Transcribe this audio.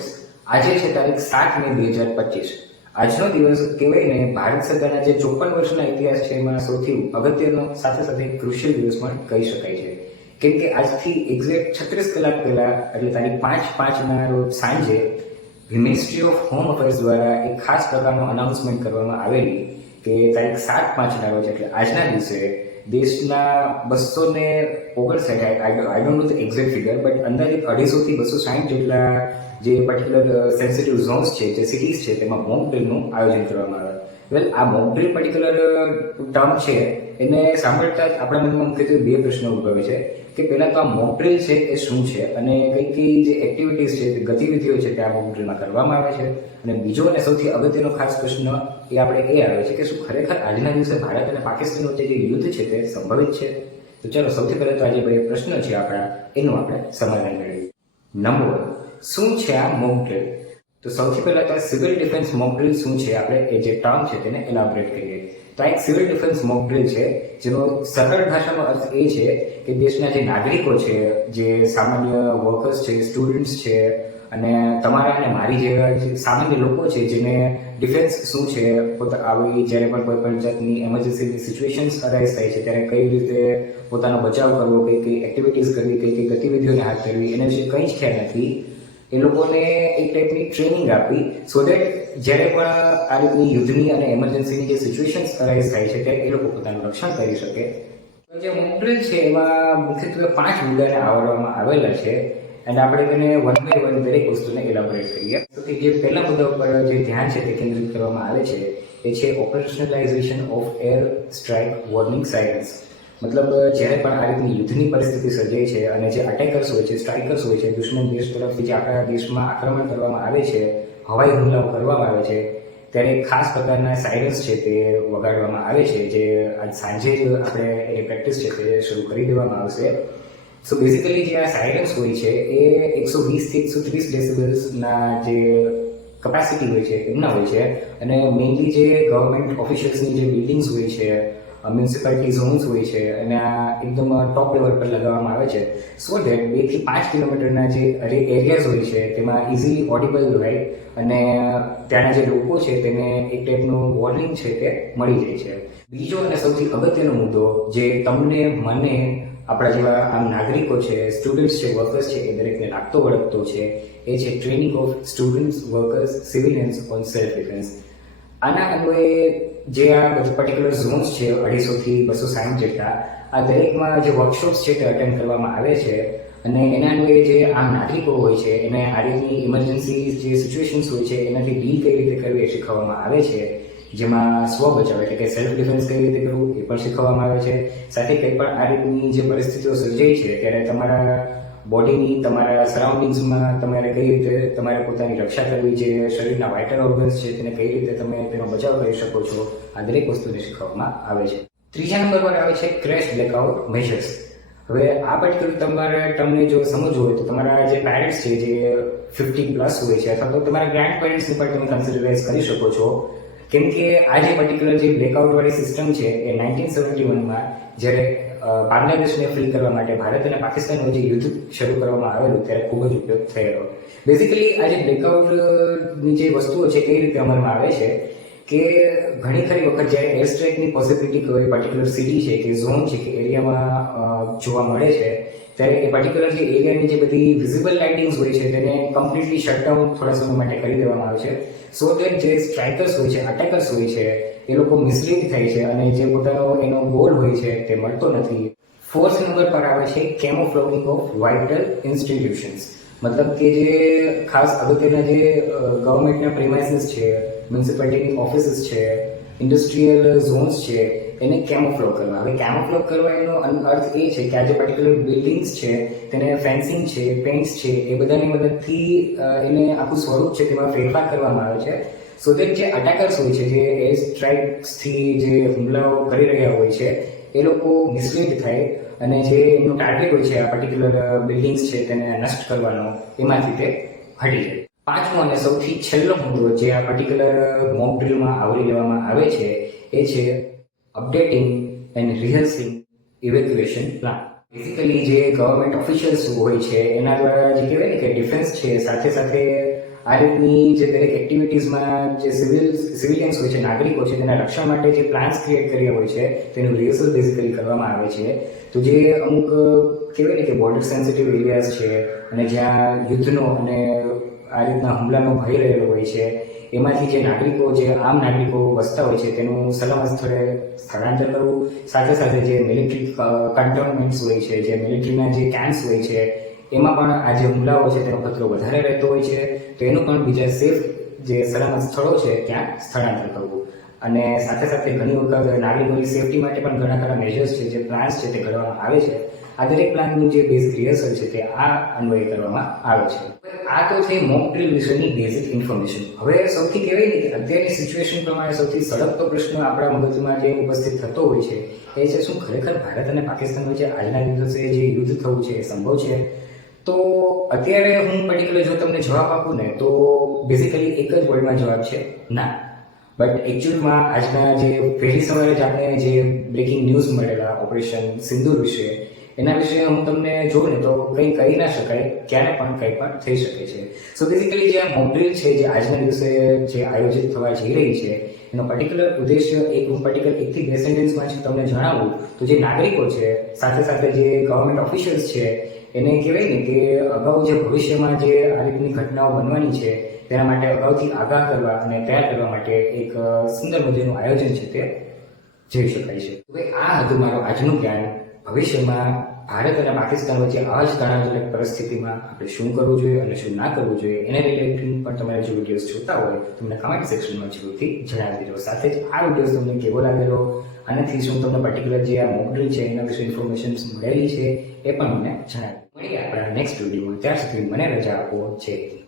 Viewers, આજે છે તારીખ 7 મે 2025. આજનો દિવસ કહેવાયને ભારત સરકારના જે 54 વર્ષના ઇતિહાસ છે એમાં સૌથી અગત્યનો સાથે સાથે ક્રુશિયલ દિવસ પણ કહી શકાય છે. કેમ કે આજથી એક્ઝેક્ટ 36 કલાક પહેલા એટલે તારીખ 5/5ના રોજ સાંજે મિનિસ્ટ્રી ઓફ હોમ અફેર્સ દ્વારા એક ખાસ પ્રકારનું અનાઉન્સમેન્ટ કરવામાં આવેલી કે તારીખ 7/5ના રોજ એટલે આજના દિવસે દેશના 259 I don't know the exact figure but અંદાજિત 250 થી 260 જેટલા જે પર્ટિક્યુલર સેન્સિટિવ ઝોન્સ છે જે સિટીઝ છે તેમાં મોક ડ્રીલનું આયોજન કરવામાં આવે. વેલ આ મોક ડ્રીલ પર્ટિક્યુલર ટર્મ છે એને સાંભળતા જ આપણા મનમાં મુખ્યત્વે બે પ્રશ્નો ઉદ્ભવે છે કે પહેલા તો આ મોક ડ્રીલ છે એ શું છે અને કઈ કઈ જે એક્ટિવિટીઝ છે ગતિવિધિઓ છે તે આ મોક ડ્રીલમાં કરવામાં આવે છે, અને બીજો અને સૌથી અગત્યનો ખાસ પ્રશ્ન એ આપણે એ આવે છે કે શું ખરેખર આજના દિવસે ભારત અને પાકિસ્તાન વચ્ચે જે યુદ્ધ છે તે સંભવિત છે. તો ચાલો સૌથી પહેલા તો આજે બે પ્રશ્ન છે આપણા એનું આપણે સમાધાન કરીએ. નંબર 1, શું છે આ મોક ડ્રીલ? તો સૌથી પહેલા તો સિવિલ ડિફેન્સ મોક ડ્રીલ શું છે આપણે એ જે ટર્મ છે તેને એલાબોરેટ કરીએ. તો આ એક સિવિલ ડિફેન્સ મોક ડ્રીલ છે જેનો સરળ ભાષાનો અર્થ એ છે કે દેશના જે નાગરિકો છે, જે સામાન્ય વર્કર્સ છે, સ્ટુડન્ટ્સ છે અને તમારા અને મારી જેવા જે સામાન્ય લોકો છે જેને ડિફેન્સ શું છે, આવી જ્યારે પણ કોઈ પણ જાતની એમરજન્સી સિચ્યુએશન્સ અરાઇઝ થાય છે ત્યારે કઈ રીતે પોતાનો બચાવ કરવો, કઈ કઈ એક્ટિવિટીઝ કરવી, કઈ કઈ ગતિવિધિઓને હાથ ધરવી એના વિશે કંઈ જ ખ્યાલ નથી. એ લોકોને એક ટાઈપની ટ્રેનિંગ આપી સો દેટ જ્યારે પણ આ રીતની યુદ્ધની અને એમરજન્સીની જે સિચ્યુએશન્સ અરાઇઝ થાય છે ત્યારે એ લોકો પોતાનું રક્ષણ કરી શકે. તો જે મોક ડ્રીલ છે એમાં મુખ્યત્વે 5 મુદ્દાને આવરવામાં આવેલા છે અને આપણે તેને વન બાય વન દરેક વસ્તુને એલાબોરેટ કરીએ. તો કે જે પહેલા મુદ્દા ઉપર જે ધ્યાન છે તે કેન્દ્રિત કરવામાં આવે છે એ છે ઓપરેશનલાઇઝેશન ઓફ એર સ્ટ્રાઇક વોર્નિંગ સાયરન્સ. મતલબ જ્યારે પણ આ રીતની યુદ્ધની પરિસ્થિતિ સર્જાય છે અને જે અટેકર્સ હોય છે, સ્ટ્રાઇકર્સ હોય છે, દુશ્મન દેશ તરફથી જે આપણા દેશમાં આક્રમણ કરવામાં આવે છે, હવાઈ હુમલાઓ કરવામાં આવે છે ત્યારે ખાસ પ્રકારના સાયરન્સ છે તે વગાડવામાં આવે છે જે આજ સાંજે જ આપણે એની પ્રેક્ટિસ છે તે શરૂ કરી દેવામાં આવશે. સો બેઝિકલી જે આ સાયરન્સ હોય છે એ 120 થી 130 ડેસિબલ્સના જે કેપેસિટી હોય છે એમના હોય છે અને મેઇનલી જે ગવર્મેન્ટ ઓફિશિયલ્સની જે બિલ્ડિંગ્સ હોય છે, મ્યુનિસિપાલિટી ઝોન્સ હોય છે અને આ એકદમ ટોપ લેવલ પર લગાવવામાં આવે છે સો દેટ 2 થી 5 કિલોમીટરના જે એરિયાઝ હોય છે તેમાં ઇઝીલી ઓડિબલ હોય અને ત્યાંના જે લોકો છે તેને એક ટાઈપનું વોર્નિંગ છે તે મળી જાય છે. બીજો અને સૌથી અગત્યનો મુદ્દો જે તમને મને આપણા જેવા આમ નાગરિકો છે, સ્ટુડન્ટ્સ છે, વર્કર્સ છે એ દરેકને લાગતો વળગતો છે એ છે training of students, workers, civilians own self defence. આના અન્વયે જે આ પર્ટિક્યુલર ઝોન્સ છે 250 થી 260 જેટલા, આ દરેકમાં જે વર્કશોપ્સ છે તે અટેન્ડ કરવામાં આવે છે અને એના અન્વયે જે આમ નાગરિકો હોય છે એને આ રીતની ઇમરજન્સી જે સિચ્યુએશન્સ હોય છે એનાથી ડીલ કઈ રીતે કરવી એ શીખવવામાં આવે છે, જેમાં સ્વ બચાવ એટલે કે સેલ્ફ ડિફેન્સ કઈ રીતે કરવું એ પણ શીખવવામાં આવે છે. સાથે કંઈ પણ આ રીતની જે પરિસ્થિતિઓ સર્જાય છે ત્યારે તમારા બોડીની, તમારા સરાઉન્ડિંગ્સમાં તમારે કઈ રીતે તમારે પોતાની રક્ષા કરવી, જે શરીરના વાઇટલ ઓર્ગન્સ છે તેને કઈ રીતે તમે તેનો બચાવ કરી શકો છો, આ દરેક વસ્તુને શીખવવામાં આવે છે. ત્રીજા નંબર પર આવે છે ક્રેશ બ્લેકઆઉટ મેજર્સ. હવે આ પર્ટિક્યુલર તમને જો સમજવું હોય તો તમારા જે પેરેન્ટ્સ છે જે 50 પ્લસ હોય છે અથવા તો તમારા ગ્રાન્ડ પેરેન્ટ્સને પણ તમે કન્સિડરાઇઝ કરી શકો છો. કેમ કે આ જે પર્ટિક્યુલર જે બ્લેકઆઉટ વાળી સિસ્ટમ છે એ 1971માં જ્યારે બાંગ્લાદેશને ફ્રી કરવા માટે ભારત અને પાકિસ્તાન વચ્ચે યુદ્ધ શરૂ કરવામાં આવેલું ત્યારે ખૂબ જ ઉપયોગ થયેલો. બેઝિકલી આ જે બ્લેકઆઉટની જે વસ્તુઓ છે કઈ રીતે અમલમાં આવે છે કે ઘણી ખરી વખત જ્યારે એર સ્ટ્રાઇકની પોસિબિલિટી કોઈ પર્ટિક્યુલર સિટી છે કે ઝોન છે કે એરિયામાં જોવા મળે છે ત્યારે એ પર્ટિક્યુલર જે એરિયાની જે બધી વિઝિબલ લાઇટિંગ્સ હોય છે તેને કમ્પ્લીટલી શટડાઉન થોડા સમય માટે કરી દેવામાં આવે છે સો દેટ જે સ્ટ્રાઇકર્સ હોય છે, અટેકર્સ હોય છે એ લોકો મિસલીડ થાય છે અને જે પોતાનો એનો ગોલ હોય છે તે મળતો નથી. 4th નંબર પર આવે છે કેમોફ્લોગિંગ ઓફ વાઇટલ ઇન્સ્ટિટ્યુશન્સ. મતલબ કે જે ખાસ અગત્યના જે ગવર્મેન્ટના પ્રિમાઇસીસ છે, મ્યુનિસિપાલિટીની ઓફિસીસ છે, ઇન્ડસ્ટ્રીયલ ઝોન્સ છે એને કેમોફ્લોગ કરવા. હવે કેમોફ્લોગ કરવા એનો અર્થ એ છે કે આ જે પર્ટિક્યુલર બિલ્ડિંગ્સ છે તેને ફેન્સિંગ છે, પેઇન્ટ્સ છે એ બધાની મદદથી એને આખું સ્વરૂપ છે તેમાં ફેરફાર કરવામાં આવે છે સો દેટ જે અટેકર્સ હોય છે, જે એર સ્ટ્રાઇક્સથી જે હુમલાઓ કરી રહ્યા હોય છે એ લોકો મિસલીડ થાય અને જે એમનું ટાર્ગેટ હોય છે આ પર્ટિક્યુલર બિલ્ડિંગ્સ છે તેને નષ્ટ કરવાનો એમાંથી તે હટી જાય. પાંચમો અને સૌથી છેલ્લો મુદ્દો જે આ પર્ટિક્યુલર મોક ડ્રીલમાં આવરી લેવામાં આવે છે એ છે updating and rehearsing evacuation plan. Basically જે ગવર્મેન્ટ ઓફિશિયલ્સ હોય છે એના દ્વારા જે કહેવાય ને કે ડિફેન્સ છે સાથે સાથે આ રીતની જે દરેક એક્ટિવિટીઝમાં જે સિવિલિયન્સ હોય છે, નાગરિકો છે, તેના રક્ષણ માટે જે પ્લાન્સ ક્રિએટ કર્યા હોય છે તેનું રિહર્સલ બેઝિકલી કરવામાં આવે છે. તો જે અમુક કહેવાય ને કે બોર્ડર સેન્સિટિવ એરિયાઝ છે અને જ્યાં યુદ્ધનો અને આ રીતના હુમલાનો ભય રહેલો હોય છે એમાંથી જે નાગરિકો, જે આમ નાગરિકો વસતા હોય છે તેનું સલામત સ્થળે સ્થળાંતર કરવું, સાથે સાથે જે મિલિટરી કન્ટોનમેન્ટ્સ હોય છે, જે મિલિટરીના જે કેમ્પ્સ હોય છે એમાં પણ આ જે હુમલાઓ છે તેનો ખતરો વધારે રહેતો હોય છે, તો એનું પણ બીજા સેફ જે સલામત સ્થળો છે ત્યાં સ્થળાંતર કરવું. અને સાથે સાથે ઘણી વખત નાગરિકોની સેફટી માટે પણ ઘણા ખરા મેજર્સ છે, જે પ્લાન્સ છે તે ઘડવામાં આવે છે. આ દરેક પ્લાનનું જે બેઝિક રિહર્સલ છે તે આ અન્વયે કરવામાં આવે છે. આ તો થઈ મોક ડ્રીલ વિશેની બેઝિક ઇન્ફોર્મેશન. હવે સૌથી કહેવાય ને કે અત્યારની સિચ્યુએશન પ્રમાણે સૌથી સળગતો પ્રશ્ન આપણા મગજમાં જે ઉપસ્થિત થતો હોય છે એ છે, શું ખરેખર ભારત અને પાકિસ્તાન વચ્ચે આજના દિવસે જે યુદ્ધ થવું છે એ સંભવ છે? તો અત્યારે હું પર્ટિક્યુલર જો તમને જવાબ આપું ને તો બેઝિકલી એક જ વર્ડમાં જવાબ છે ના. બટ એકચ્યુઅલમાં આજના જે વહેલી સવારે જ આપણે જે બ્રેકિંગ ન્યૂઝ મળેલા ઓપરેશન સિંદૂર વિશે, એના વિશે હું તમને જોઉં ને તો કંઈ કહી ના શકાય, ક્યારે પણ કંઈ પણ થઈ શકે છે. સો બેઝિકલી જે મોક ડ્રીલ છે જે આજના દિવસે જે આયોજિત થવા જઈ રહી છે એનો પર્ટિક્યુલર ઉદ્દેશ્ય હું પર્ટિક્યુલર 1 થી 2 સેન્ટેન્સમાં જ તમને જણાવું તો જે નાગરિકો છે સાથે સાથે જે ગવર્મેન્ટ ઓફિશિયલ્સ છે એને કહેવાય ને કે અગાઉ જે ભવિષ્યમાં જે આ રીતની ઘટનાઓ બનવાની છે તેના માટે અગાઉથી આગાહ કરવા અને તૈયાર કરવા માટે એક સુંદર મજાનું આયોજન છે તે જઈ શકાય છે. હવે આ હતું મારું આજનું જ્ઞાન. ભવિષ્યમાં ભારત અને પાકિસ્તાન વચ્ચે આવા જ તણાવજનક પરિસ્થિતિમાં આપણે શું કરવું જોઈએ અને શું ના કરવું જોઈએ એને રિલેટેડ પણ તમારે જો વિડીયોઝ જોતા હોય તો મને કમેન્ટ સેક્શનમાં જરૂરથી જણાવી દેજો. સાથે જ આ વિડીયોઝ તમને કેવો લાગેલો, આનાથી શું તમને પર્ટિક્યુલર જે આ મોક ડ્રીલ છે એના વિશે ઇન્ફોર્મેશન મળેલી છે એ પણ મને જણાવી. મળીએ આપણા નેક્સ્ટ વિડીયોમાં. ત્યાં સુધી મને રજા આપો. જય હિન્દ.